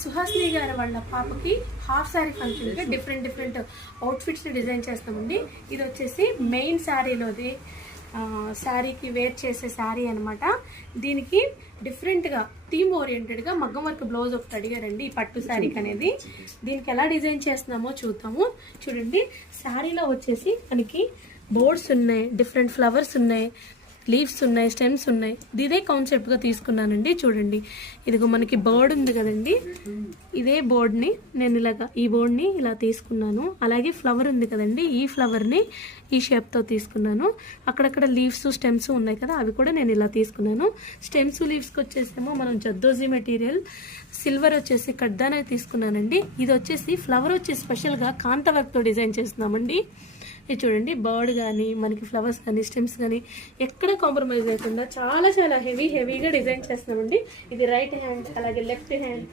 సుహాసిని గారి వాళ్ళ పాపకి హాఫ్ శారీ ఫంక్షన్కి డిఫరెంట్ అవుట్ఫిట్స్ని డిజైన్ చేస్తామండి. ఇది వచ్చేసి మెయిన్ శారీలోది, శారీకి వేర్ చేసే శారీ అనమాట. దీనికి డిఫరెంట్గా థీమ్ ఓరియంటెడ్గా మగ్గం వర్క్ బ్లౌజ్ ఒకటి అడిగారండి ఈ పట్టు శారీకి అనేది. దీనికి ఎలా డిజైన్ చేస్తున్నామో చూద్దాము. చూడండి, శారీలో వచ్చేసి మనకి బోర్డ్స్ ఉన్నాయి, డిఫరెంట్ ఫ్లవర్స్ ఉన్నాయి, లీవ్స్ ఉన్నాయి, స్టెమ్స్ ఉన్నాయి. ఇదే కాన్సెప్ట్గా తీసుకున్నానండి. చూడండి, ఇదిగో మనకి బర్డ్ ఉంది కదండి, ఇదే బోర్డ్ని నేను ఈ బోర్డ్ని ఇలా తీసుకున్నాను. అలాగే ఫ్లవర్ ఉంది కదండి, ఈ ఫ్లవర్ని ఈ షేప్తో తీసుకున్నాను. అక్కడక్కడ లీవ్స్ స్టెమ్స్ ఉన్నాయి కదా, అవి కూడా నేను ఇలా తీసుకున్నాను. స్టెమ్స్ లీవ్స్కి వచ్చేసేమో మనం జద్దోజీ మెటీరియల్, సిల్వర్ వచ్చేసి కడ్దానా తీసుకున్నానండి. ఇది వచ్చేసి ఫ్లవర్ వచ్చేసి స్పెషల్గా కాంత వర్క్తో డిజైన్ చేస్తున్నామండి. ఇది చూడండి, బర్డ్ కానీ మనకి ఫ్లవర్స్ కానీ స్టెమ్స్ కానీ ఎక్కడ కాంప్రమైజ్ లేకుండా చాలా హెవీగా డిజైన్ చేస్తున్నామండి. ఇది రైట్ హ్యాండ్, అలాగే లెఫ్ట్ హ్యాండ్